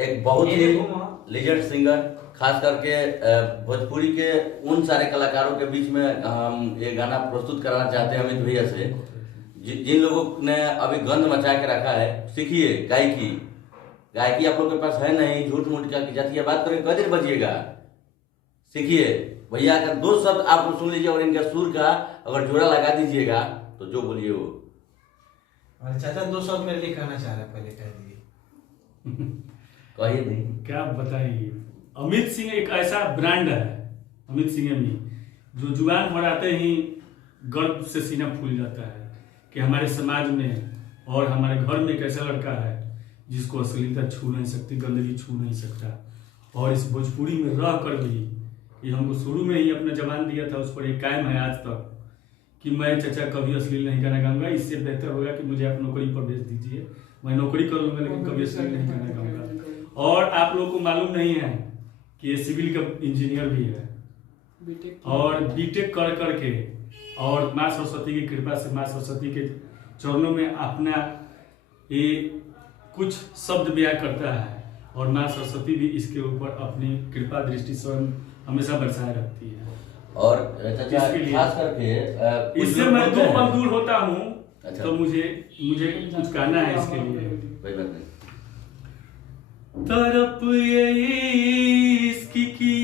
एक बहुत ही legend singer, खास करके भोजपुरी के उन सारे कलाकारों के बीच में हम ये गाना प्रस्तुत करना चाहते हैं अमित भैया से, जिन लोगों ने अभी गंद मचा के रखा है। सीखिए गायकी, गायकी आप लोग के पास है नहीं, झूठ मूठ का की जाती है, बात करके कई दिन बचिएगा। सीखिए भैया का दो शब्द आप सुन लीजिए और इनका सुर का अगर जोड़ा लगा दीजिएगा तो जो बोलिए वो। चाचा 2 शब्द मेरे लिए कहना चाह रहे हैं, पहले कह दिए। कहिए नहीं क्या बताइए। अमित सिंह एक ऐसा ब्रांड है, अमित सिंह में जो जुबान बढ़ाते ही गर्व से सीना फूल जाता है कि हमारे समाज में और हमारे घर में एक ऐसा लड़का है जिसको अश्लीलता छू नहीं सकती, गंदगी छू नहीं सकता, और इस भोजपुरी में रह कर भी ये हमको शुरू में ही अपना जबान दिया था, उस पर ये कायम है आज तक कि मैं चाचा कभी अश्लील नहीं गाना गाऊंगा। इससे बेहतर होगा कि मुझे आप नौकरी पर भेज दीजिए, मैं नौकरी कर लूंगा लेकिन कभी अश्लील नहीं गाना गाऊंगा। और आप लोगों को मालूम नहीं है कि ये सिविल का इंजीनियर भी है और बीटेक कर करके और माँ सरस्वती की कृपा से, माँ सरस्वती के चरणों में अपना ये कुछ शब्द बयां करता है और माँ सरस्वती भी इसके ऊपर अपनी कृपा दृष्टि स्वयं हमेशा बरसाए रखती है। और खास करके इससे मैं 2 पल दूर होता हूँ। अच्छा। तो मुझे कुछ कहना है इसके लिए। कोई बात नहीं। तरफ ये इश्क की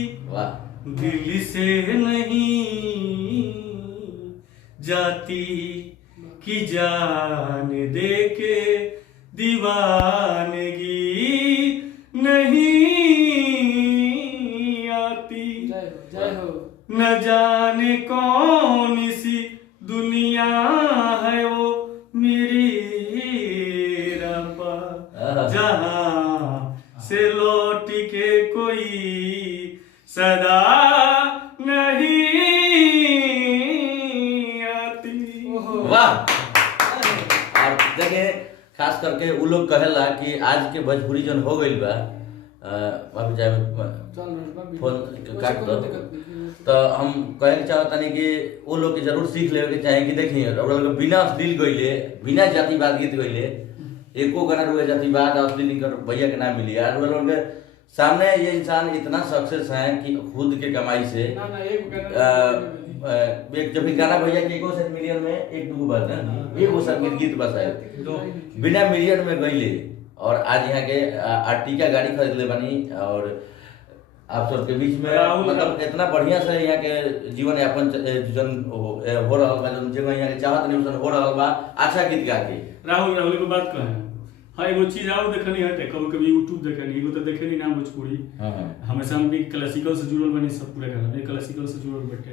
दिल से नहीं जाती कि जान दे के दीवानगी नहीं आती। न जाने कौन सी दुनिया है वो मेरी रब्बा, जहाँ से लौट के कोई सदा नहीं आती। वाह। और देखिए खास करके वो लोग कहेला कि आज के भोजपुरी जन हो गई बा, अभी चाहे फोन काट दो, तो हम कहे चाहता नहीं कि वो लोग के जरूर सीख ले के चाहे कि देखिए बिना अश्लील गईले, बिना जातिवाद गीत गईले एको गाना रुए जातिवाद अश्लील भैया के नाम मिली। और वो लोग के सामने ये इंसान इतना सक्सेस है कि खुद के कमाई से जब गाना भैया के 1 मिलियन में 1-2 बार ना 1 गीत बस है बिना मिलियन में गईले, और आज यहाँ के आर्टिका गाड़ी खरीद ले बनी और आप सबके बीच में मतलब इतना बढ़िया से यहाँ के जीवन यापन जन हो रहा बा, जन यहाँ के चाहत नहीं हो रहा बा अच्छा गीत गा के। राहुल को बात कहें, हाँ एगो चीज और देखनी है, कभी कभी यूट्यूब देखनी, एगो तो देखे नहीं ना भोजपुरी, हमेशा हम भी क्लासिकल से जुड़ल बनी, सब पूरा गाना क्लासिकल से जुड़ल बैठे।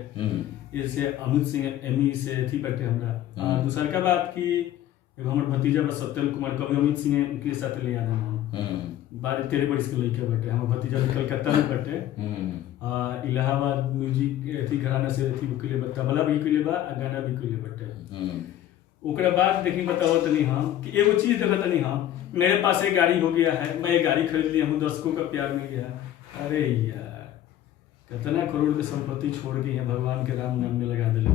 जैसे अमित सिंह एमी से थी बैठे हमरा। दूसर का बात की एगो हमर भतीजा बा सत्यम कुमार, कभी अमित सिंह के साथ ले आना हम 12-13 बरस के लड़के बैठे, हमर भतीजा कलकत्ता में बैठे, इलाहाबाद म्यूजिक अथी घराना से अथी के लिए तबला भी के लिए बा, गाना भी के लिए बैठे। ओकरा बाद देखी बताओ तनी हम कि एगो चीज देखो तनी हम, मेरे पास एक गाड़ी हो गया है, मैं एक गाड़ी खरीद लिया हूँ, दर्शकों का प्यार मिल गया। अरे यार कितना करोड़ की संपत्ति छोड़ दी है, भगवान के राम नाम में लगा दिले।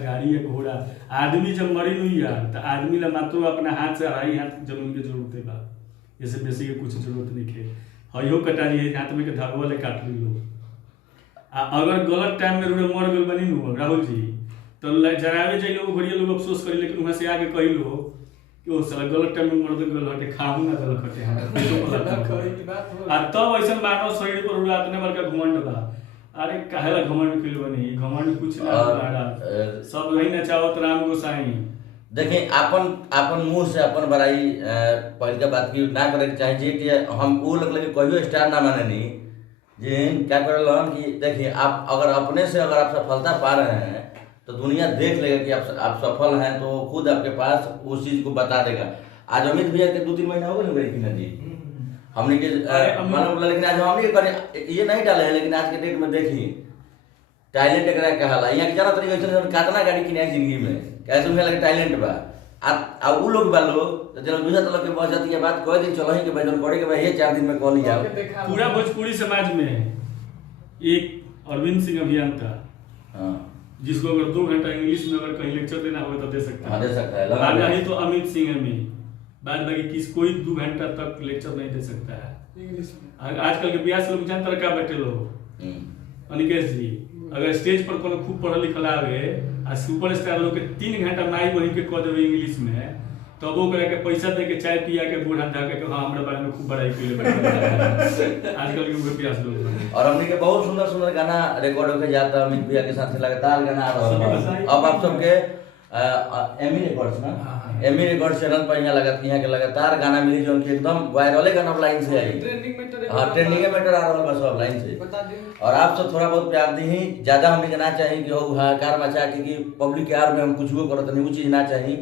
गाड़ी है घोड़ा, आदमी जब मरी नहीं यार तो आदमी ला मात्र अपना हाथ से 2.5 हाथ जमीन के जरूरत है बा, जैसे बेसी के कुछ जरूरत नहीं है। हयो कटा लिए हाथ में के धागवा ले काट ली लो। अगर गलत टाइम में रुड़े मर गल बनी नु राहुल जी तो जरावे जाई लोग घड़िया लोग अफसोस करी, लेकिन वहां से आगे कही लो कि ओ साला गलत टाइम में मर गल हटे खाहू ना दल हटे हमरा। आ तब ऐसा मानव शरीर पर उड़ा इतने बड़का घमंड बा। अरे काहेला घमंड कइल बनी, घमंड कुछ ना बाड़ा, सब वही नचावत राम गोसाई। देखिए अपन मुंह से अपन बड़ाई पहले का बात की ना करे चाहिए कि हम वो लग लगे कहियो स्टार ना माने नहीं जिन क्या करल कि देखिए आप अगर अपने से अगर आप सफलता पा रहे हैं तो दुनिया देख लेगा कि आप सफल हैं, तो खुद आपके पास उस चीज को बता देगा। आज अमित भैया के 2-3 महीना हो गए मेरे की जी हमने के मालूम, लेकिन आज हमने ये नहीं डाले हैं, लेकिन आज के डेट में देखिए टैलेंट एकरा कहला यहाँ के जाना तरीके से कितना गाड़ी किने जिंदगी में कैसे उन्हें लगे टैलेंट बा। आ उ लोग बा लोग तो जब दूसरा तलक के बहुत जाती है बात कह दिन चलो ही के भाई जन करे के भाई ये 4 दिन में कॉल लिया। पूरा भोजपुरी समाज में एक अरविंद सिंह अभियंता, हां जिसको अगर 2 घंटा इंग्लिश में अगर कहीं लेक्चर देना होगा तो दे सकता है, दे सकता है। नहीं तो अमित सिंह में बाद बाकी कोई 2 घंटा तक लेक्चर नहीं दे सकता है इंग्लिश में। आजकल के बियाह से लोग जानते का बैठे लोग अनिकेश जी, अगर स्टेज पर कोनो खूब पढ़ल लिखल आवे आ सुपर स्टार लोग के 3 घंटा माई बहिन के कह देवे इंग्लिश में, तब वो करे के पैसा दे के चाय पिया के बूढ़ा धा के हां हमरा बारे में खूब बड़ाई कइले बैठे आजकल के बियाह से लोग। और हमने के बहुत सुंदर सुंदर गाना रिकॉर्ड होके जाता है अमित भैया के साथ लगातार गाना आ रहा है। अब आप सबके एमी रिकॉर्ड्स ना, एमी रिकॉर्ड चैनल पर यहाँ के लगातार गाना मिली जो उनकी एकदम वायरल गाना लाइन से आई, ट्रेंडिंग में आ रहा बस सब लाइन से। और आप सब थोड़ा बहुत प्यार दी ही, ज्यादा हमें ना चाहिए कि हो हाहाकार मचा के कि पब्लिक के यार में हम कुछ करते नहीं, वो चीज ना चाहिए।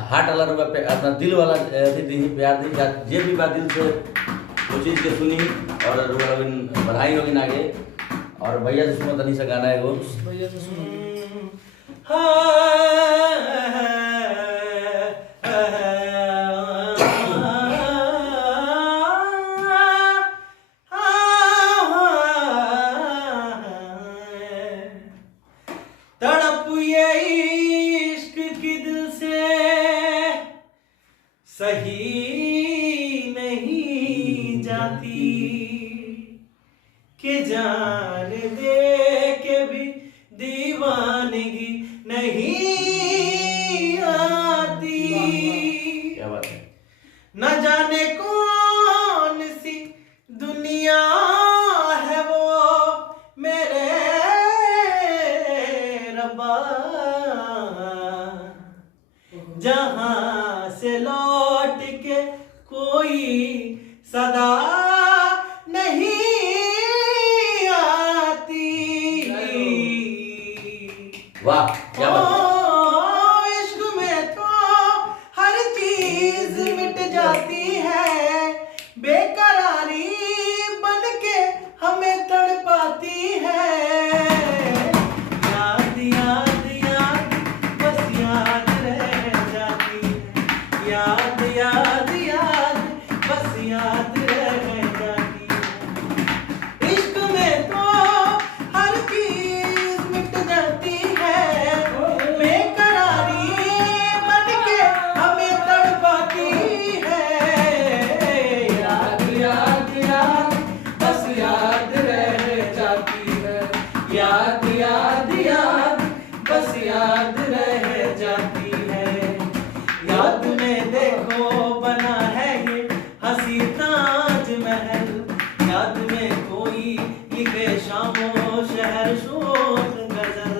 हार्ट वाला रुपया पे अपना दिल वाला दी प्यार दी, जे भी बात दिल से वो चीज के सुनी और बढ़ाई होगी आगे। और भैया से सुनो तनी सा गाना है वो भैया से सुनो। तड़प ये इश्क की दिल से सही नहीं जाती, कि जान दे के भी दीवानगी नहीं आती। क्या बात है। न जाने कौन सी दुनिया है वो मेरे रब्बा, जहां से लौट के कोई सदा नहीं आती। वाह क्या बात है। इश्क में तो हर चीज मिट जाती है, बेकरारी बन के हमें तड़पाती है। याद याद याद बस याद रह जाती है, याद याद याद बस याद रह जाती है। इश्क में तो हर चीज मिट जाती है, बेकरारी बन के हमें तड़पाती है। याद याद याद बस याद रह जाती है, याद याद याद बस याद रह जाती है। याद में देखो बना है ये हंसी ताजमहल, याद में कोई लिखे शामो शहर शोर गजल।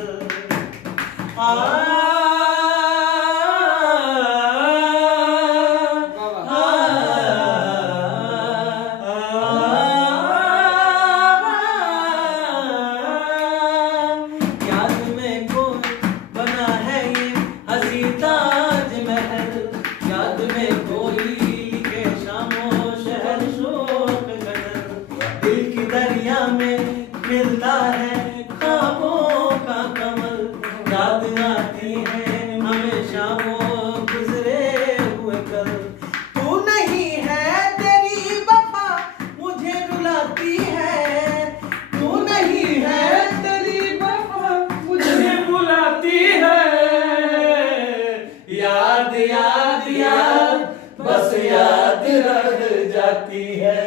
याद में कोई बना है ये हंसी ताजमहल, याद में कोई लिखे शामो शहर शोक गजल। दिल की दरिया में मिलता है ख्वाबों का कमल, याद आती है हमेशा वो गुजरे हुए कल। तू नहीं है तेरी वफा मुझे रुलाती है, तू नहीं है तेरी वफा मुझे बुलाती है। याद याद याद बस याद रह जाती है,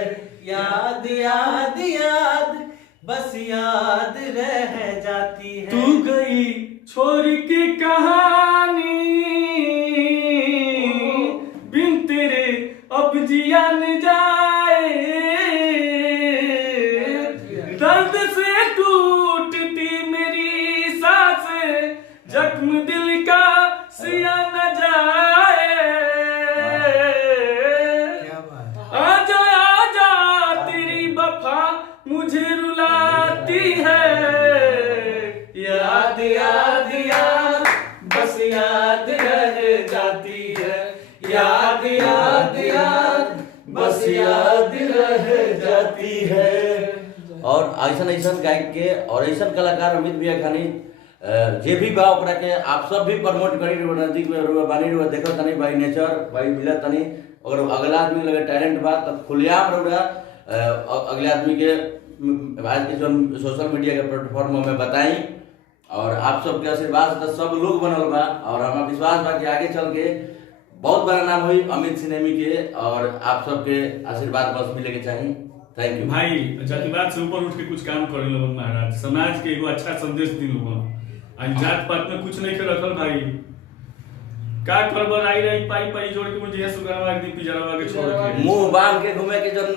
याद याद याद बस याद रह जाती है। तू गई छोड़ के कहानी, बिन तेरे अब जिया न जाए। दर्द से टूटती मेरी सांसें, जख्म दिल का सिया न जाए। क्या बात है। आजा आजा तेरी वफा मुझे रुलाती है। याद याद याद बस याद रह जाती है, याद याद याद बस याद रह जाती है। और ऐसा ऐसा गायक के और ऐसा कलाकार अमित भैया खानी जे भी बा ओकरा के आप सब भी प्रमोट करी नजदीक में बानी देखो तनी बाई नेचर बाई मिला तनी। अगर अगला आदमी लगे टैलेंट बा तब खुलेआम रहा अगले आदमी के आज के जो सोशल मीडिया के प्लेटफॉर्म में बताई। और आप सबके आशीर्वाद से सब लोग बनल बा और हमारा विश्वास बा कि आगे चल के बहुत बड़ा नाम हुई अमित सिनेमी के, और आप सबके आशीर्वाद बस मिले के चाहिए। थैंक यू भाई। जातिवाद से ऊपर उठ के कुछ काम करे लोगन महाराज, समाज के एगो अच्छा संदेश दी लोगन। आज जात पात में कुछ नहीं के रखल भाई, का करबर आई रही पाई पाई जोड़ के मुझे सुगरवा के पिजरवा के छोड़ के मुंह बांध के घूमे के जन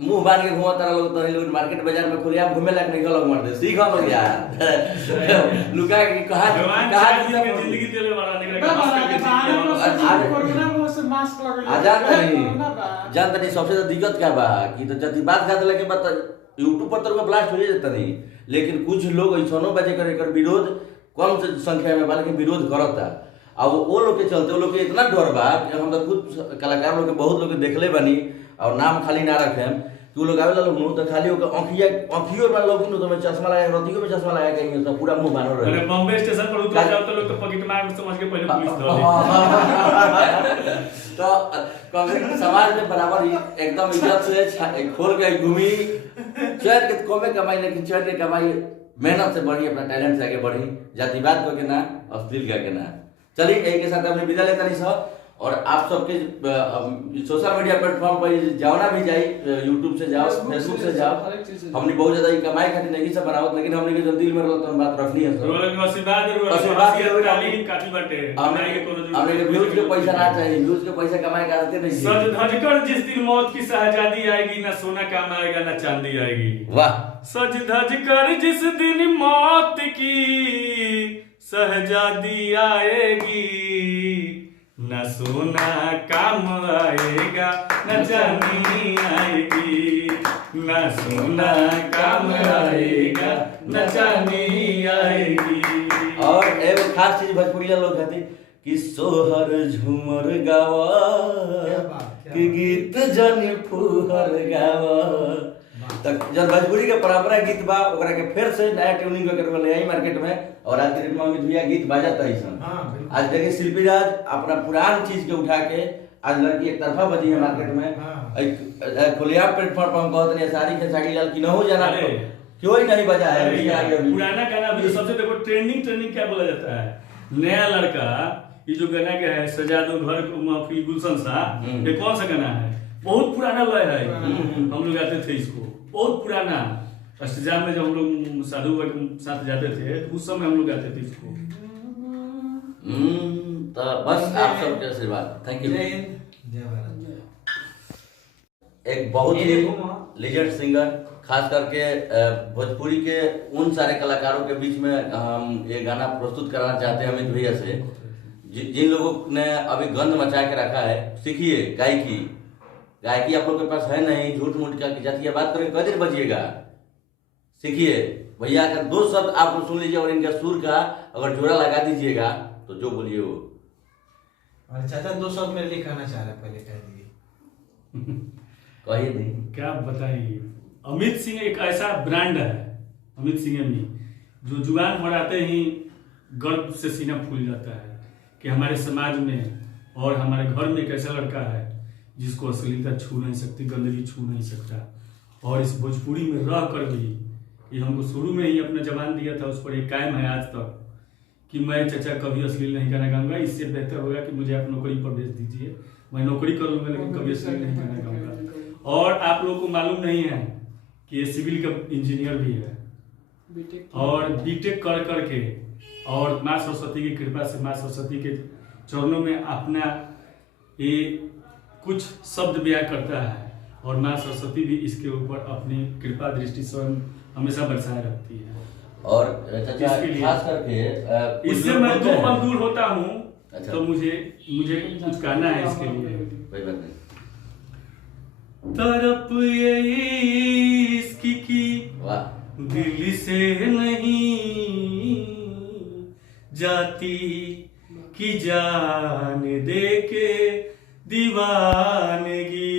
मुंह बांध के घूमता रहा लोग, तो लोग मार्केट बाजार में खुलिया घूमे लायक नहीं लोग मर दे सीखो लोग यार लुका के कहा जिंदगी देले वाला आजाद नहीं जानता नहीं। सबसे दिक्कत क्या बा कि तो जति बात खा देला के बाद यूट्यूब पर तो ब्लास्ट हो जाता नहीं, लेकिन कुछ लोग ऐसनो बजे कर एकर विरोध कम संख्या में बल्कि विरोध करता। अब वो लोग के चलते वो लोग के इतना डर बा कि हम तो खुद कलाकार लोग के बहुत लोग के देखले बनी, और नाम खाली ना रखे कि वो लोग आवेला लोग तो खाली ओकर आँखियों में लोग तो में चश्मा लगा के रतियो में चश्मा लगा के तो पूरा मुंह बानो रहे। अरे बॉम्बे स्टेशन पर उतर जाओ तो लोग तो पॉकेट मार समझ के पहले पुलिस धर ले। तो कम से कम समाज में बराबर एकदम इज्जत से खोल के घूमी, चैन के कमे कमाई लेकिन चैन के कमाई मेहनत से बढ़ी, अपना टैलेंट से आगे बढ़ी, जातिवाद को के ना अश्लील का के ना। चलिए यही के साथ हमने विदा लेता नहीं सर, और आप सबके सोशल मीडिया प्लेटफॉर्म पर जाओना भी जाई, यूट्यूब से जाओ, फेसबुक से जाओ। हमने बहुत ज्यादा ये कमाई खातिर नहीं सब बनावत, लेकिन हमने के जो दिल में रहल तो बात रखनी है सर। हमने के व्यूज के पैसा ना चाहिए, व्यूज के पैसा कमाए का आते नहीं। सज धज कर जिस दिन मौत की शहजादी आएगी, ना सोना काम आएगा ना चांदी आएगी। वाह। सज धज कर जिस दिन मौत की शहजादी आएगी, न सोना काम आएगा न चांदी आएगी, न सोना काम आएगा न चांदी आएगी। और एगो खास चीज भोजपुरिया लोग कहते कि सोहर झूमर गावा कि गीत जन फुहर गावा। तक जब भोजपुरी के परंपरा गीत बा ओकरा के फिर से नया ट्यूनिंग करके ले आई मार्केट में, और आज के में भैया गीत बाजता है सन। आज देखिए शिल्पी राज अपना पुरान चीज के उठा के आज लड़की एक तरफा बजी है मार्केट में। खुलिया प्लेटफॉर्म पर हम कहते हैं सारी खेसारी लाल की न हो जाना क्यों ही नहीं बजा है पुराना गाना भी। सबसे देखो ट्रेंडिंग क्या बोला जाता है, नया लड़का ये जो गाना क्या है सजा दो घर महफिल गुलशन सा, ये कौन सा गाना है? बहुत पुराना लय है, हम लोग गाते थे इसको, बहुत पुराना। अष्टजाम में जब हम लोग साधु के साथ जाते थे तो उस समय हम लोग गाते थे इसको। तो बस आप सबके आशीर्वाद, थैंक यू। एक बहुत ही लेजेंड सिंगर, खास करके भोजपुरी के उन सारे कलाकारों के बीच में हम ये गाना प्रस्तुत करना चाहते हैं अमित भैया से, जिन लोगों ने अभी गंद मचा के रखा है। सीखिए गायकी आप लोग के पास है नहीं, झूठ मूठ का जातिया बात करके कई दिन बचिएगा। सीखिए भैया का दो शब्द आप लोग सुन लीजिए, और इनका सुर का अगर जोड़ा लगा दीजिएगा तो जो बोलिए वो। और चाचा 2 शब्द मेरे लिए कहना चाह रहे हैं, पहले कह दीजिए। कहिए नहीं क्या बताइए। अमित सिंह एक ऐसा ब्रांड है, अमित सिंह में जो जुबान बढ़ाते ही गर्व से सीना फूल जाता है कि हमारे समाज में और हमारे घर में एक ऐसा लड़का है जिसको अश्लीलता छू नहीं सकती, गंदगी छू नहीं सकता। और इस भोजपुरी में रह कर भी ये हमको शुरू में ही अपना जबान दिया था, उस पर एक कायम है आज तक कि मैं चाचा कभी अश्लील नहीं गाना गाऊंगा। इससे बेहतर होगा कि मुझे आप नौकरी पर भेज दीजिए, मैं नौकरी कर लूंगा लेकिन कभी अश्लील नहीं गाना गाऊंगा। और आप लोगों को मालूम नहीं है कि ये सिविल का इंजीनियर भी है, और बीटेक कर करके और माँ सरस्वती की कृपा से, माँ सरस्वती के चरणों में अपना ये कुछ शब्द बयां करता है, और माँ सरस्वती भी इसके ऊपर अपनी कृपा दृष्टि स्वयं हमेशा बरसाए रखती है। और खास करके इससे मैं दो पल दूर होता हूँ। अच्छा। तो मुझे कुछ कहना है इसके लिए। कोई बात नहीं। तरफ ये इसकी की दिल से नहीं जाती कि जान दे के दीवानगी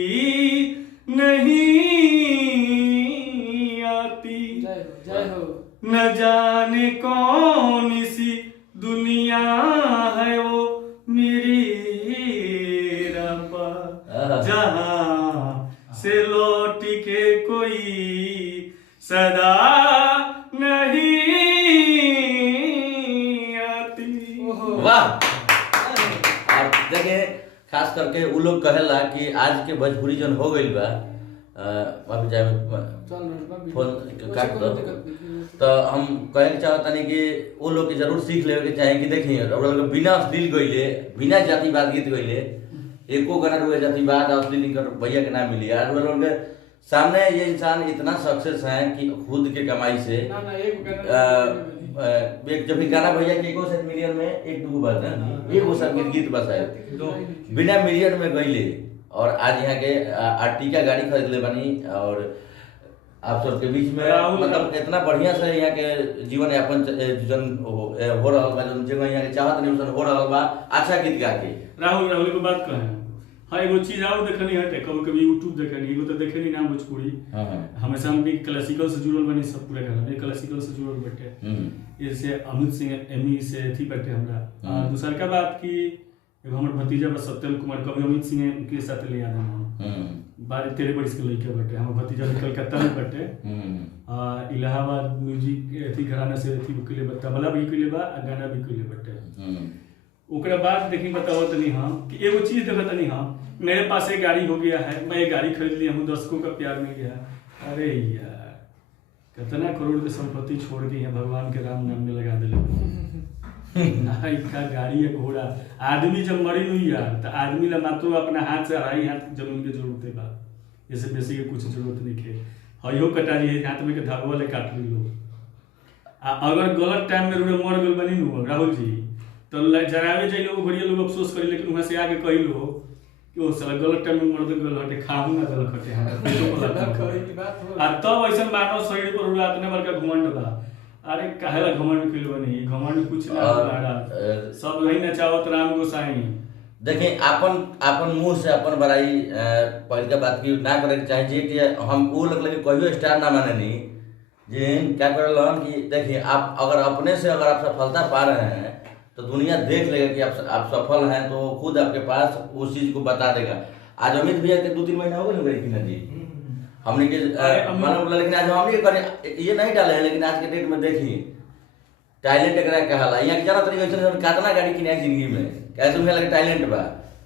नहीं आती। न जाने कौन सी दुनिया है वो मेरी रब्बा, जहां से लौट के कोई सदा नहीं आती। वाह। और देखिए खास करके उ लोग कहेला कि आज के भोजपुरी जन हो गइल बा अभी जाए फोन काट दो। तो हम कहे के चाहतानी कि वो लोग के जरूर सीख लेवे के चाहे कि देखिए लोग बिना अश्लील गइले बिना जातिवाद गीत गइले एको गाना रुए जातिवाद अश्लील भैया के नाम मिली यार। वो लोग के सामने ये इंसान इतना सक्सेस है कि खुद के कमाई से एक जब भी गाना भैया के एको सेट मिलियन में एक दो बात है एगो सब गीत बस है बिना मिलियन में गइले और आज यहाँ के आर्टिका गाड़ी खरीद ले बनी और आप सबके बीच में मतलब इतना बढ़िया से यहाँ के जीवन यापन जन हो रहा बा जन यहाँ के चाहत नहीं हो रहा बा अच्छा गीत गा के। राहुल को बात कहें हाँ एगो चीज और देखनी हटे कभी कभी यूट्यूब देखनी एगो तो देखे नहीं नाम भोजपुरी हमेशा हम भी क्लासिकल से जुड़ल बनी सब पूरा गाना क्लासिकल से जुड़ल बैठे जैसे अमित सिंह एमी से थी बैठे हमरा। दूसर का बात की एगो हमर भतीजा बा सत्यम कुमार कभी अमित सिंह के साथ ले आना हम 12-13 बरस के लड़के बैठे हमर भतीजा कलकत्ता में बैठे इलाहाबाद म्यूजिक एथी घराना से एथी के लिए तबला भी के लिए बा गाना भी के लिए बैठे। ओकरा बाद देखी बताओ तनी हम कि एगो चीज देखो तनी हम मेरे पास एक गाड़ी हो गया है मैं एक गाड़ी खरीद लिया हूँ दर्शकों का प्यार मिल गया। अरे यार कितना करोड़ की संपत्ति छोड़ दी है भगवान के राम नाम में लगा दे का गाड़ी है घोड़ा आदमी जब मरी हुई यार तो आदमी ला मात्र अपना हाथ से अढ़ाई हाथ जमीन के जरूरत बा जैसे बेसी के कुछ जरूरत नहीं है हयो कटा लिए हाथ में के धागवा ले काट ली लो अगर गलत टाइम में रुड़े मर गल बनी नु राहुल जी तो जरावे जाइए लोग घड़िया लोग अफसोस करी लेकिन वहां से आगे कही लो कि वो साला गलत टाइम में मर गल हटे खाहू ना गल हटे आ तब ऐसा मानव शरीर पर रुड़ा इतने बड़का घमंड बा। अरे काहेला घमंड कइलो नहीं घमंड कुछ ना महाराज सब वही नचावत राम गोसाई। देखिए अपन मुंह से अपन बड़ाई पहले का बात की ना करे के चाहिए कि हम वो लोग लगे कहियो स्टार ना माने नहीं जिन क्या करलन कि देखिए आप अगर अपने से अगर आप सफलता पा रहे हैं तो दुनिया देख लेगा कि आप सफल हैं तो खुद आपके पास उस चीज को बता देगा। आज अमित भैया के 2-3 महीना हो गए कि ना जी हमने के मालूम लेकिन आज हमने ये नहीं डाले हैं लेकिन आज के डेट में देखिए टैलेंट एकरा कहाला यहाँ जाना तरीके से कितना गाड़ी किने जिंदगी में कैसे मुझे लगे टैलेंट बा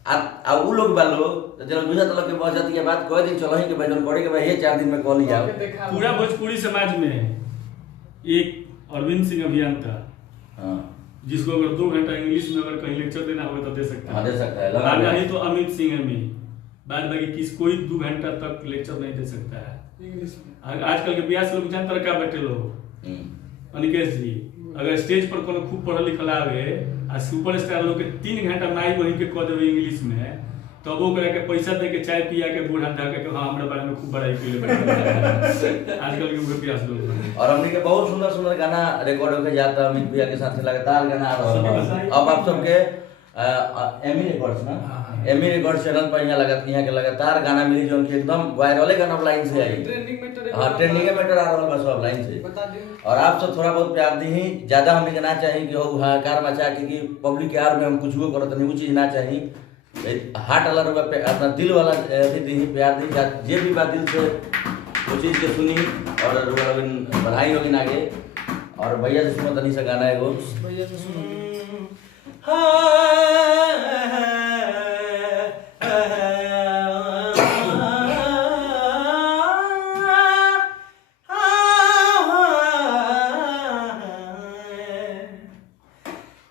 आ उ लोग बा लोग तो जब बुझा तो लोग के बहुत जाती है बात कह दिन चलो ही के भजन करे के भाई ये 4 दिन में कॉल लिया पूरा भोजपुरी समाज में एक अरविंद सिंह अभियंता हां जिसको अगर 2 घंटा इंग्लिश में अगर कहीं लेक्चर देना हो तो दे सकता है। हां दे सकता है लगा नहीं तो अमित सिंह एमी बाद बाकी किस कोई 2 घंटा तक लेक्चर नहीं दे सकता है इंग्लिश में। आजकल के बियाह से लोग जानते का बैठे लोग अनिकेश जी अगर स्टेज पर कोनो खूब पढ़ल लिखल आवे आ सुपरस्टार लोग के 3 घंटा माई बहिन के कह देवे इंग्लिश में तब वो करे के पैसा दे के चाय पिया के बूढ़ा ढा के हां हमरा बारे में खूब बड़ाई के लिए आजकल के लोग प्यास लोग और हमने के बहुत सुंदर गाना रिकॉर्ड होके जाता अमित भैया के साथ लगातार गाना आ रहा है। अब आप सबके एमी रिकॉर्ड्स ना एमी रिकॉर्ड चैनल पर यहाँ के लगातार गाना मिली जो उनकी एकदम वायरल गाना लाइन से आई ट्रेंडिंग में आ रहा बस सब लाइन से। और आप सब थोड़ा बहुत प्यार दी ही ज्यादा हमने ना चाहिए कि हो हाहाकार मचा के पब्लिक के यार में हम कुछ करत नहीं वो चीज ना चाहिए हार्ट वाला रुपया अपना दिल वाला दी प्यार दी जे भी बात दिल से वो चीज के सुनी और बधाई होगी आगे। और भैया से सुनो तनी सा गाना है वो भैया से सुनो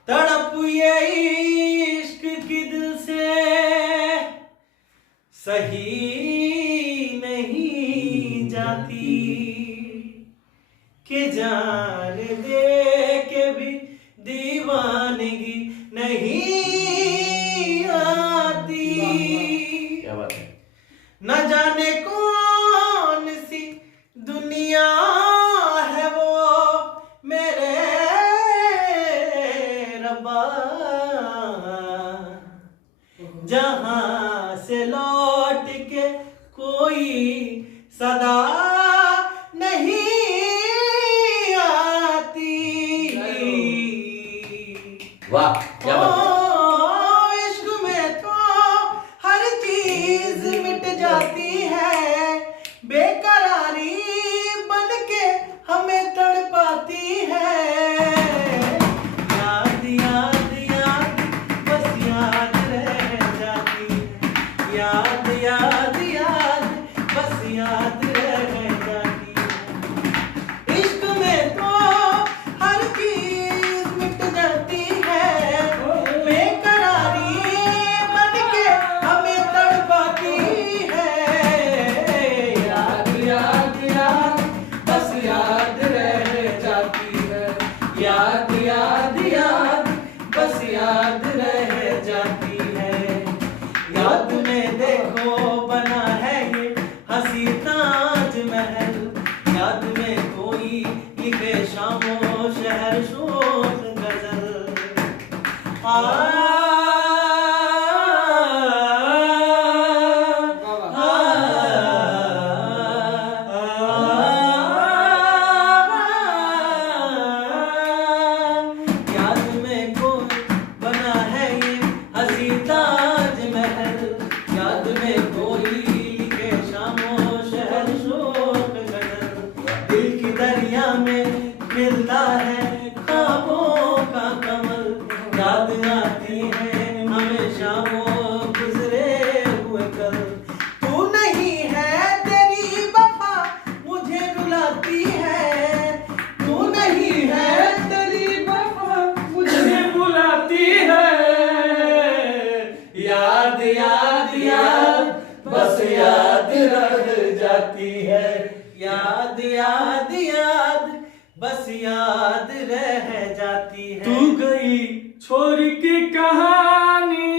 तड़प ये इश्क की दिल से सही नहीं जाती कि जान दे के भी दीवानगी नहीं आती। क्या बात है न जाने कौन सी दुनिया है वो मेरे रब्बा जहां से लौट के कोई सदा नहीं आती। वाह क्या बात इश्क में तो हर चीज मिट जाती है बेकरारी बन के हमें तड़पाती है। याद याद याद बस याद रह जाती रह जाती है। याद याद याद बस याद रह जाती है। तू गई छोड़ के कहानी,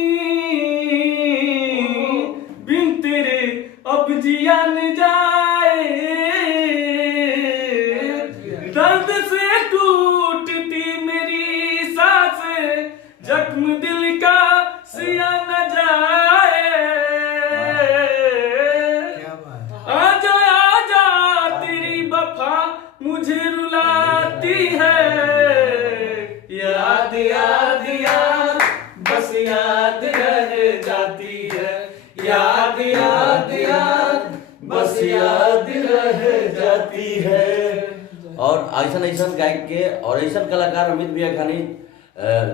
बिन तेरे अब जिया न जाए, दर्द से टूटती मेरी सांसें, जख्म दिल का सिया न जाए। क्या बात है। आजा आजा तेरी वफा मुझे रुलाती है। याद याद याद बस याद रह जाती है। याद याद याद बस याद रह जाती है। और ऐसा ऐसा गायक के और ऐसा कलाकार अमित भैया खानी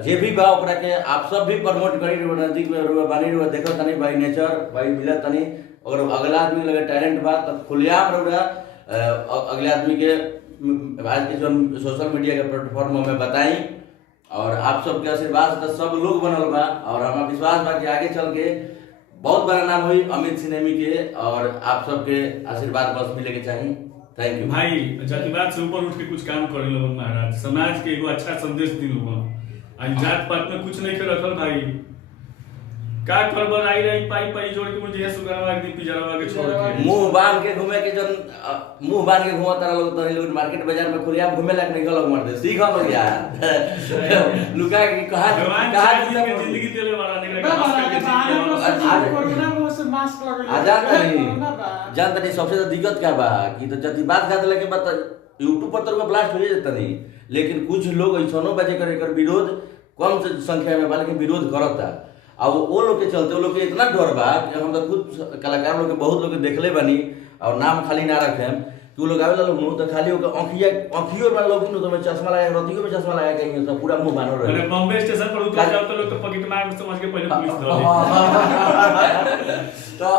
जे भी बा ओकरा के आप सब भी प्रमोट करी नजदीक में बानी देखो तनी बाई नेचर बाई मिला तनी। अगर अगला आदमी लगे टैलेंट बा तब खुलेआम रहा अगले आदमी के आज के जो सोशल मीडिया के प्लेटफॉर्म में बताई। और आप सबके आशीर्वाद से सब लोग बनल बा और हमारा विश्वास बा कि आगे चल के बहुत बड़ा नाम हुई अमित सिनेमी के। और आप सबके आशीर्वाद बस मिले के चाहिए। थैंक यू भाई। जातिवाद से ऊपर उठ के कुछ काम करे लोगन महाराज, समाज के एगो अच्छा संदेश दी लोगन। आज जात पात में कुछ नहीं के रखल भाई। का करबर आई रही पाई पाई जोड़ के मुझे सुगरवा के पिजरवा के छोड़ के मुंह बांध के घूमे के जन मुंह बांध के घूमता रहा लोग तो लोग मार्केट बाजार में खुलेआम घूमे लायक नहीं लोग मारते सीखो लोग यार। लुका के कहा भगवान कहा के जिंदगी देले वाला निकले के हंस करके कोरोना में से मास्क लगा आजाद नहीं जानता नहीं सबसे ज्यादा दिक्कत क्या बा कि तो जति बात खाते लगे बता यूट्यूब पर तो ब्लास्ट हो जाता नहीं। लेकिन कुछ लोग ऐसनो बजे कर विरोध कम संख्या में बा लेकिन विरोध करता। अब वो लोग के चलते वो लोग के इतना डर बा कि हम तो खुद कलाकार लोग के बहुत लोग के देखले बनी और नाम खाली ना रखे कि वो लोग आवेला लोग तो खाली होकर आँखियों में लोग तो मैं चश्मा लगा रतियों में चश्मा लगा के तो पूरा मुंह बानो रहे। अरे बॉम्बे स्टेशन पर उतर जाओ तो लोग तो पॉकेट मार समझ के पहले पुलिस धर ले। तो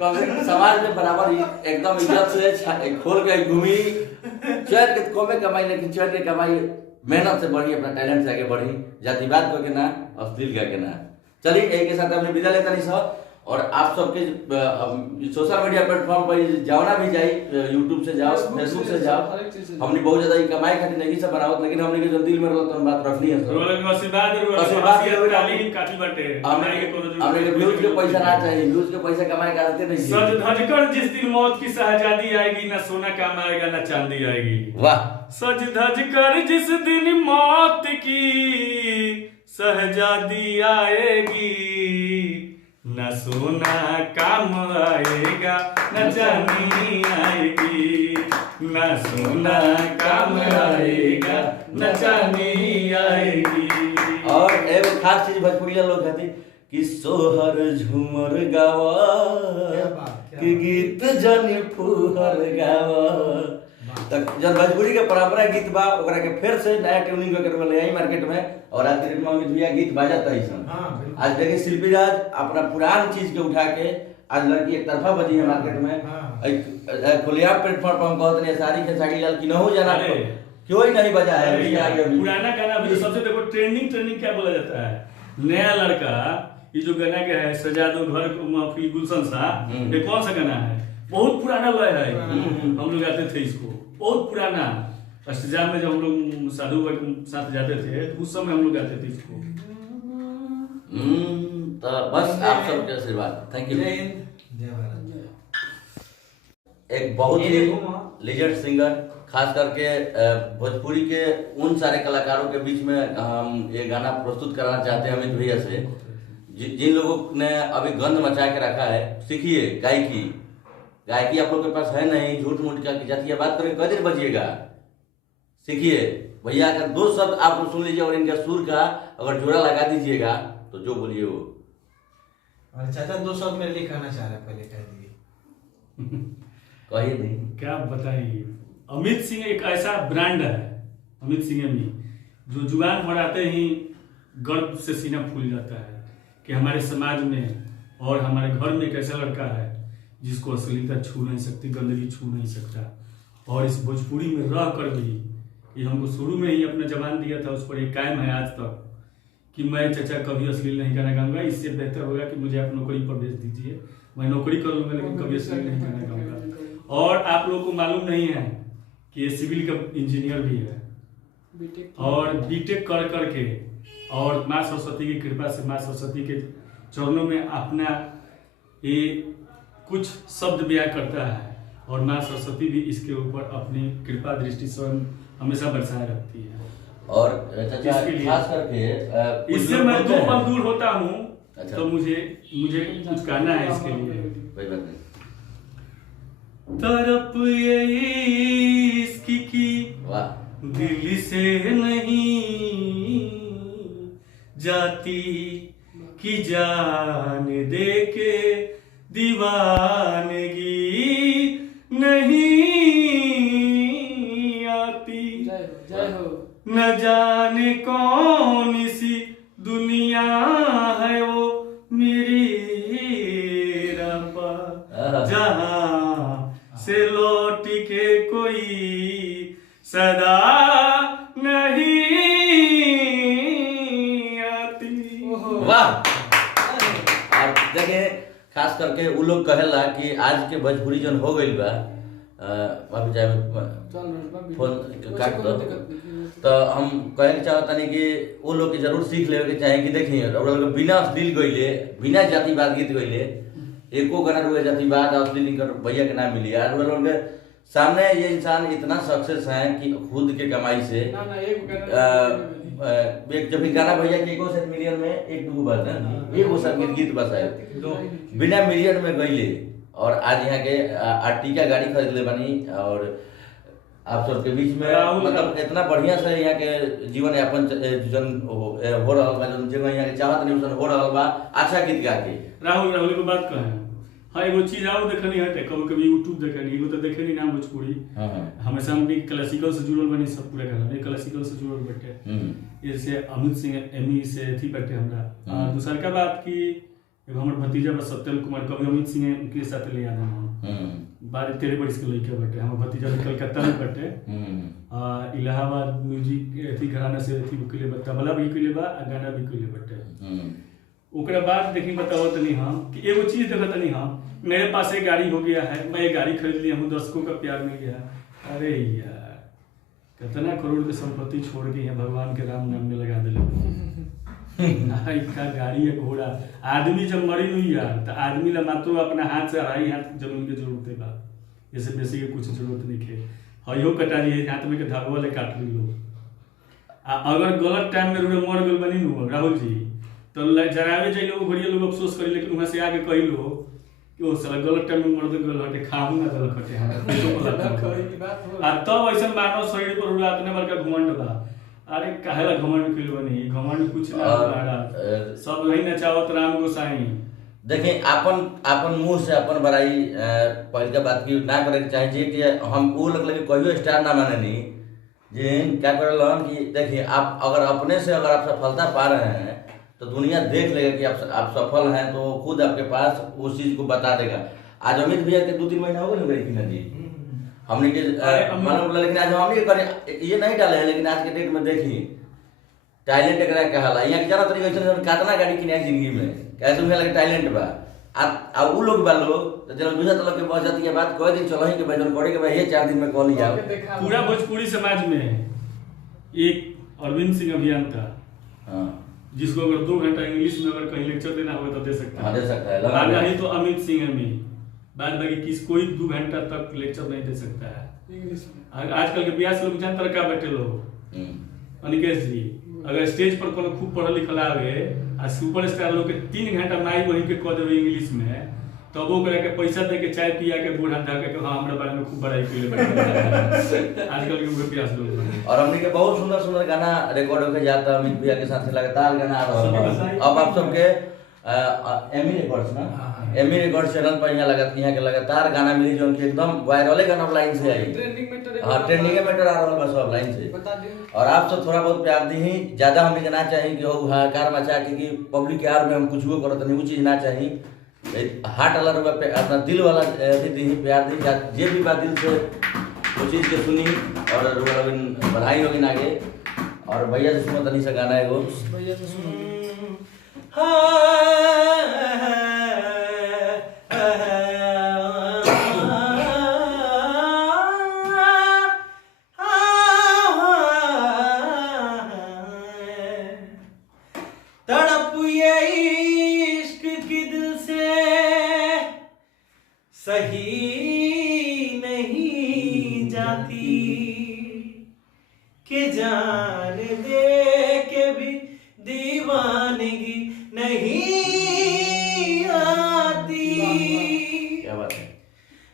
कम से कम समाज में बराबर एकदम इज्जत से खोल के घूमी चैन के कमे कमाई लेकिन चैन के कमाई मेहनत से बढ़ी अपना टैलेंट से आगे बढ़ी जातिवाद को के ना अश्लील का के ना। चलिए यही के साथ हमने विदा लेता नहीं सर। और आप सबके सोशल मीडिया प्लेटफॉर्म पर जाओना भी जाए यूट्यूब से जाओ फेसबुक से जाओ। हमने बहुत ज्यादा ये कमाई खातिर नहीं सब बनावत लेकिन हमने के जो दिल में रहल तो बात रखनी है सर। हमने के व्यूज के पैसा ना चाहिए व्यूज के पैसा कमाए का आते नहीं। सज धज कर जिस दिन मौत की शहजादी आएगी ना सोना काम आएगा ना चांदी आएगी। वाह। सज धज कर जिस दिन मौत की शहजादी आएगी न सोना काम आएगा न चांदी आएगी। न सोना काम आएगा न चांदी आएगी। और एगो खास चीज भोजपुरिया लोग कहती कि सोहर झूमर गावा कि गीत जन फुहर गावा। तक जब भोजपुरी के परंपरा गीत बा ओकरा के फिर से नया ट्यूनिंग करके ले आई मार्केट में। और आज के डेट में अमित भैया गीत बाजाता है सन। आज देखिए शिल्पी राज अपना पुरान चीज के उठा के आज लड़की एक तरफा बजी है मार्केट में। खुलेआम प्लेटफॉर्म पर हम कहते हैं सारी के साड़ी लाल की न हो जाना क्यों ही नहीं बजा है उसके आगे अभी पुराना गाना अभी सबसे देखो ट्रेंडिंग क्या बोला जाता है। नया लड़का ये जो गाना क्या है सजा दो घर महफिल गुलशन सा ये कौन सा गाना है। बहुत पुराना लय है। हम लोग गाते थे इसको बहुत पुराना अष्टजाम में जब हम लोग साधु के साथ जाते थे तो उस समय हम लोग गाते थे इसको। तो बस आप सबके आशीर्वाद थैंक यू। एक बहुत ही लीजेंड सिंगर खास करके भोजपुरी के उन सारे कलाकारों के बीच में हम ये गाना प्रस्तुत करना चाहते हैं अमित भैया से। जिन लोगों ने अभी गंद मचा के रखा है सीखिए गायकी आप लोग के पास है नहीं झूठ मूठ का जातिया बात करके कई दिन बजिएगा सीखिए भैया का दो शब्द आप सुन लीजिए और इनका सुर का अगर जोड़ा लगा दीजिएगा तो जो बोलिए वो। और चाचा 2 शब्द मेरे लिए कहना चाह रहे हैं पहले कह दीजिए। कहिए नहीं क्या बताइए। अमित सिंह एक ऐसा ब्रांड है अमित सिंह में जो जुबान बढ़ाते ही गर्व से सीना फूल जाता है कि हमारे समाज में और हमारे घर में एक ऐसा लड़का है जिसको अश्लीलता छू नहीं सकती गंदगी छू नहीं सकता। और इस भोजपुरी में रह कर भी ये हमको शुरू में ही अपना जबान दिया था उस पर एक कायम है आज तक कि मैं चाचा कभी अश्लील नहीं गाना गाऊंगा। इससे बेहतर होगा कि मुझे आप नौकरी पर भेज दीजिए मैं नौकरी कर लूंगा लेकिन कभी सिविल नहीं करना चाहूंगा। और आप लोगों को मालूम नहीं है कि ये सिविल का इंजीनियर भी है और बीटेक कर करके और माँ सरस्वती की कृपा से माँ सरस्वती के चरणों में अपना ये कुछ शब्द बयां करता है और माँ सरस्वती भी इसके ऊपर अपनी कृपा दृष्टि स्वयं हमेशा बरसाए रखती है। और चाचा इसके लिए- खास करके इससे मैं दो पल दूर होता हूँ। अच्छा। तो मुझे कुछ कहना है इसके लिए। कोई बात नहीं। तरफ ये इश्क की वाह दिल से नहीं जाती कि जान दे के दीवानगी नहीं आती। जय हो न जाने कौन सी दुनिया है वो मेरी रब्बा जहाँ से लौट के कोई सदा नहीं आती। वाह। और देखिए खास करके वो लोग कहेला कि आज के भोजपुरी जन हो गइल बा अभी चाहे फोन काट दो तो हम कहे के चाहतानी कि वो लोग के जरूर सीख लेवे के चाहे कि देखिए और लोग बिना अश्लील गइले बिना जातिवाद गीत गइले एको गाना रुए जातिवाद अश्लील इनकर भैया के नाम मिली यार वो लोग के सामने ये इंसान इतना सक्सेस है कि खुद के कमाई से एक जब भी गाना भैया के एको सेट मिलियन में एक दो बार ना एगो सब गीत बस है बिना मिलियन में गइले और आज यहाँ के आर्टिका गाड़ी खरीद ले बनी और आप सबके बीच में मतलब इतना बढ़िया से यहाँ के जीवन यापन जन हो रहा बा जन जगह यहाँ के चाहत नहीं हो रहा बा अच्छा गीत गा के राहुल को बात कहे हाँ एगो चीज और देखनी है कभी कभी यूट्यूब देखनी एगो तो देखे नहीं नाम भोजपुरी हमेशा हम भी क्लासिकल से जुड़ल बनी सब पूरा गाना क्लासिकल से जुड़ल बैठे जैसे अमित सिंह एमी से थी बैठे हमरा दूसर का बात की एगो हमर भतीजा बा सत्यम कुमार कभी अमित सिंह के साथ ले आना हम 12-13 बरस के लड़के बैठे हमर भतीजा कलकत्ता में बैठे इलाहाबाद म्यूजिक अथी घराना से अथी के लिए तबला भी के लिए बा गाना भी के लिए बैठे ओकरा बाद देखी बताओ तनी हम कि एगो चीज देखो तनी हम मेरे पास एक गाड़ी हो गया है मैं एक गाड़ी खरीद लिया हूँ दर्शकों का प्यार मिल गया अरे यार कितना करोड़ की संपत्ति छोड़ के यहाँ भगवान के राम नाम में लगा दिले का गाड़ी है घोड़ा आदमी जब मरी हुई यार तो आदमी ला मात्र अपना हाथ से अढ़ाई हाथ जमीन के जरूरत है बात इससे बेसी के कुछ जरूरत नहीं है हयो कटा लिए हाथ में के धागो वाले काट ली लोग अगर गलत टाइम में रुए मर गल बनी नु राहुल जी तो जरावे जाई लोग घड़िया लोग अफसोस करी लेकिन वहां से आके कही लो कि वो साला गलत टाइम में मर गल हटे खाहू ना गल हटे हमरा आ तब ऐसा मानव शरीर पर उड़ा इतने बड़का घमंड बा अरे काहेला घमंड कइल बनी घमंड कुछ ना बड़ा सब वही नचावत राम गोसाई देखिए अपन मुंह से अपन बड़ाई पहले का बात की ना करे चाहिए कि हम वो लगे कहियो स्टार ना माने नहीं जिन क्या करलन कि देखिए आप अगर अपने से अगर आप सफलता पा रहे हैं तो दुनिया देख लेगा कि आप सफल हैं तो खुद आपके पास उस चीज को बता देगा। आज अमित भैया के 2-3 महीना हो गए मेरे की नदी हमने के मालूम लेकिन आज हमने ये नहीं डाले हैं लेकिन आज के डेट में देखिए टैलेंट एकरा कहला यहाँ के जाना तरीका ऐसे कितना गाड़ी किने जिंदगी में कैसे मुझे लगे टैलेंट बा आ उ लोग बा लोग तो जब दूसरा तलक के बहुत जाती है बात कह दिन चलो ही के भजन करे के भाई ये 4 दिन में कॉल लिया पूरा भोजपुरी समाज में एक अरविंद सिंह अभियंता हां जिसको अगर 2 घंटा इंग्लिश में अगर कहीं लेक्चर देना होगा तो दे सकता है। हां दे सकता है और नहीं तो अमित सिंह में बाद बाकी किस कोई 2 घंटा तक लेक्चर नहीं दे सकता है इंग्लिश में। आजकल के 82 लोग जानते का बैठे लोग अनिकेश जी अगर स्टेज पर कोनो खूब पढ़ल लिखल आवे आ सुपरस्टार लोग के 3 घंटा माई बनी के कह देवे इंग्लिश में तब वो करे के पैसा दे के चाय पिया के बूढ़ा ढा के हां हमरा बारे में खूब बड़ाई कइले बैठे आजकल के उनके प्यास लोग और हमने के बहुत सुंदर सुंदर गाना रिकॉर्ड होके जाता अमित भैया के साथ लगातार गाना आ रहा है। अब आप सबके एमी रिकॉर्ड्स ना एमी रिकॉर्ड चैनल पर यहाँ के लगातार गाना मिली जो उनकी एकदम वायरल गाना लाइन से आई ट्रेंडिंग में आ रहा बस अब लाइन से और आप सब थोड़ा बहुत प्यार दी ही ज्यादा हमने ना चाहिए कि हो हाहाकार मचा के कि पब्लिक के यार में हम कुछ वो करत नहीं वो चीज ना चाहिए हार्ट वाला रुपया पे अपना दिल वाला भी दी प्यार दी जे भी बात दिल से वो चीज के सुनी और बधाई होगी आगे और भैया से सुनो तनी से गाना है वो भैया से सुनो नहीं जाती कि जान दे के भी दीवानगी नहीं आती। क्या बात है।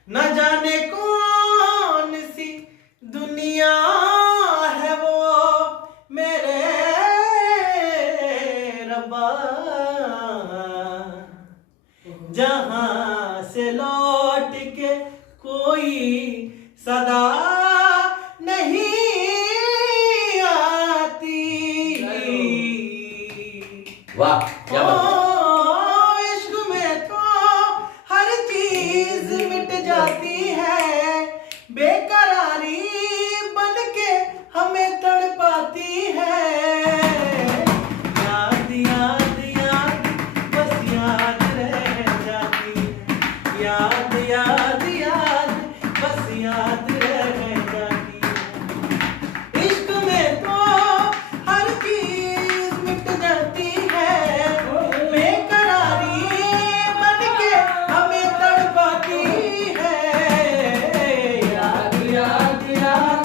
न जाने कौन सी दुनिया है वो मेरे रब्बा, जहां से लौट के कोई सदा नहीं आती। वाह क्या बात है। इश्क में तो हर चीज मिट जाती है, बेकरारी बन के हमें तड़पाती है। याद याद याद बस याद रह जाती है, याद याद याद बस याद रह जाती है। इश्क में तो हर चीज मिट जाती है, बेकरारी बन के हमें तड़पाती है। याद याद याद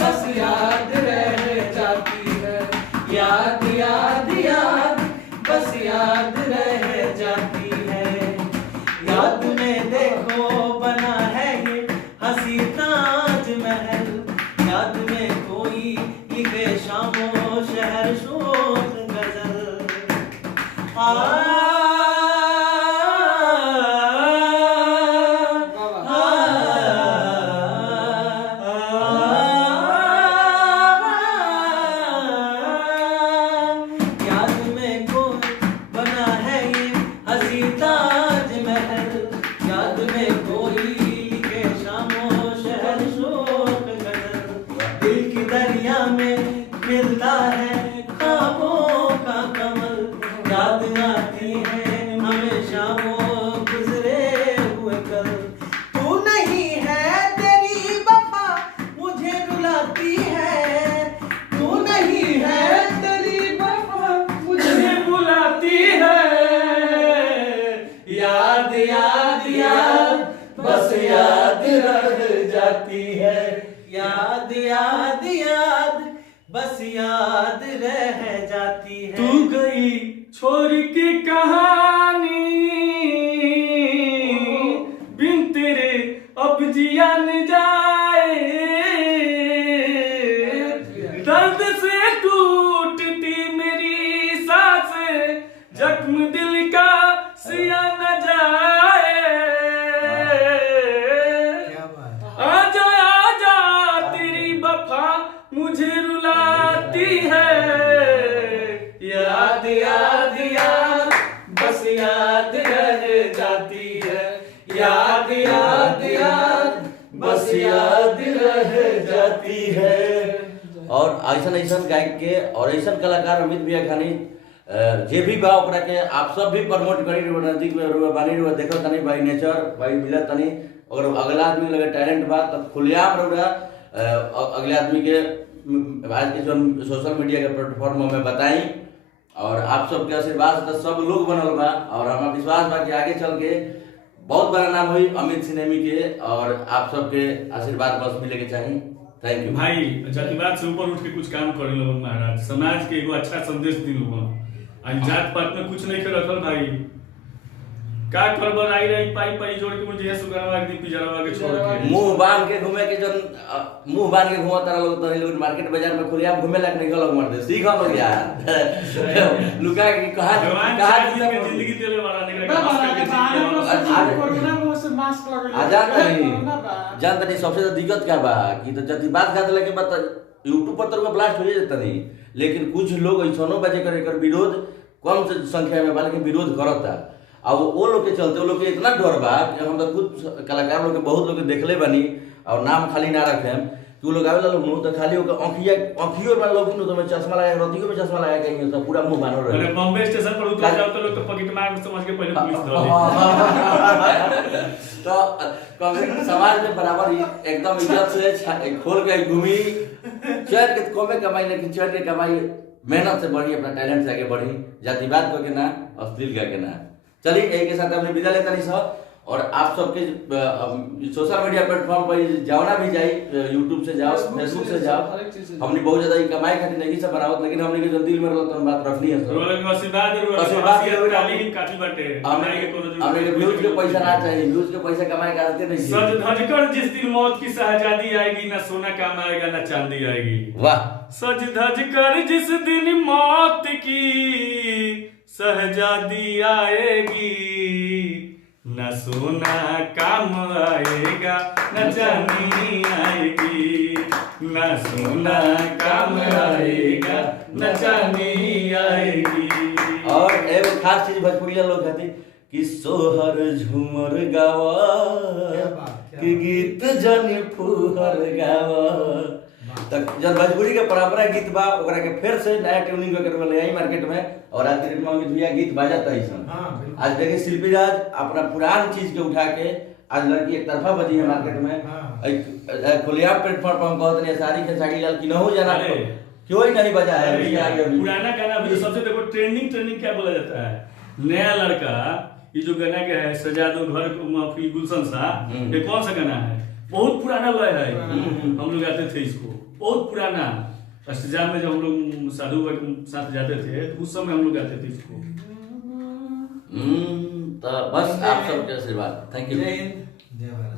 बस याद रह जाती है, याद याद याद बस याद रह जाती है। याद में देखो बना है ये हंसी ताजमहल, याद में कोई लिखे शामो शहर शोक गजल। याद में कोई बना है ये हंसी ताजमहल, याद में कोई लिखे शामो शहर शोक गजल। दिल की दरिया में मिलता है ख्वाबों का कमल, याद आती है हमेशा वो गुजरे हुए कल। तू नहीं है तेरी वफा मुझे रुलाती है, तू नहीं है तेरी वफा मुझे बुलाती है। याद याद याद बस याद रह जाती है, याद याद याद बस याद रह जाती है। तू गई छोड़ के कहानी, बिन तेरे अब जिया न जाए। दर्द से टूटती मेरी सांसें, जख्म दिल का सिया न जाए। आजा आजा तेरी वफा मुझे रुलाती है। याद याद याद बस याद रह जाती है, याद याद याद बस याद रह जाती है। और ऐसा ऐसा गायक के और ऐसा कलाकार अमित भैया खानी जे भी बा ओकरा के आप सब भी प्रमोट करी रहो, नजदीक में रहो, बानी रहो, देखो तनी भाई नेचर भाई मिला तनी। अगर अगला आदमी लगे टैलेंट बा तो खुलेआम रहो, अगले आदमी के आज के जो सोशल मीडिया के प्लेटफॉर्म में बताई। और आप सबके आशीर्वाद से तो सब लोग बनल बा, और हमारा विश्वास बा कि आगे चल के बहुत बड़ा नाम हुई अमित सिनेमी के, और आप सबके आशीर्वाद बस मिले के चाहिए। थैंक यू भाई। जातिवाद से ऊपर उठ के कुछ काम करे लोगन महाराज, समाज के एगो अच्छा संदेश दी लोगन। आज जात पात में कुछ नहीं के रखल भाई, का करबर आई रही पाई पाई जोड़ के मुझे सुगरवा के पिजरवा के छोड़ के मुंह बांध के घूमे के जन मुंह बांध के घूमता लोग तो लोग मार्केट बाजार में खुलेआम घूमे लायक नहीं लोग मर दे सीखा लोग यार। लुका के कहा जिंदगी देले वाला निकले आजाद नहीं जानता नहीं। सबसे ज्यादा दिक्कत क्या बा कि तो जति बात गा देला के बाद यूट्यूब पर तो ब्लास्ट हो जाता नहीं, लेकिन कुछ लोग ऐसनो बजे कर एकर विरोध कम संख्या में बा लेकिन विरोध करता। अब वो लोग के चलते वो लोग के इतना डर बा कि हम तो खुद कलाकार लोग के बहुत लोग के देखले बनी, और नाम खाली ना रखे कि वो लोग आवेला लोग तो खाली ओकर आँखियों में लोग तो में चश्मा लगा के रतियो में चश्मा लगा के तो पूरा मुंह बानो रहे। मैंने बॉम्बे स्टेशन पर उतर जाओ तो लोग तो पॉकेट मार समझ के पहले पुलिस धर ले। तो कभी समाज में बराबर एकदम इज्जत से खोल के घूमी चढ़ के कमे कमाई, लेकिन चढ़ के कमाई मेहनत से बढ़ी, अपना टैलेंट से आगे बढ़ी, जातिवाद को के ना अश्लील का के ना। चलिए यही के साथ हमने विदा लेता नहीं सर, और आप सबके सोशल मीडिया प्लेटफॉर्म पर जाओ ना भी जाई, यूट्यूब से जाओ, फेसबुक से जाओ, हर एक चीज से हमने बहुत ज्यादा कमाई खातिर नहीं सब बनावत, लेकिन हमने के जो दिल में रहल बात रखनी है सर। आशीर्वाद काफी बाटे हमने के व्यूज के पैसा ना चाहिए, व्यूज के पैसा कमाए का आदत नहीं सज धज कर जिस दिन मौत की शहजादी आएगी, ना सोना काम आएगा ना चांदी आएगी। वाह। सज धज कर जिस दिन मौत की शहजादी आएगी, न सोना काम आएगा न चांदी आएगी, न सोना काम आएगा न चांदी आएगी। और एगो खास चीज भोजपुरिया लोग कहते कि सोहर झूमर गावा कि गीत जन फुहर गावा। तक जब भोजपुरी के परंपरा गीत बा ओकरा के फिर से नया ट्यूनिंग करके ले आई मार्केट में, और आज के डेट में भैया गीत बाजाता है सन। आज देखिए शिल्पी राज अपना पुरान चीज के उठा के आज लड़की एक तरफा बजी है मार्केट में। एक खुलेआम प्लेटफॉर्म पर हम कहते हैं सारी खेसारी लाल की न हो जाना क्यों ही नहीं बजा है उसके आगे अभी। पुराना गाना भी सबसे देखो ट्रेंडिंग क्या बोला जाता है, नया लड़का ये जो गाना क्या है सजा दो घर महफिल गुलशन सा, ये कौन सा गाना है? बहुत पुराना लय है, हम लोग गाते थे इसको, बहुत पुराना। अष्टजाम में जब हम लोग साधु के साथ जाते थे तो उस समय हम लोग गाते थे इसको। तो बस आप सबके आशीर्वाद। Thank you. जय हिंद, जय भारत।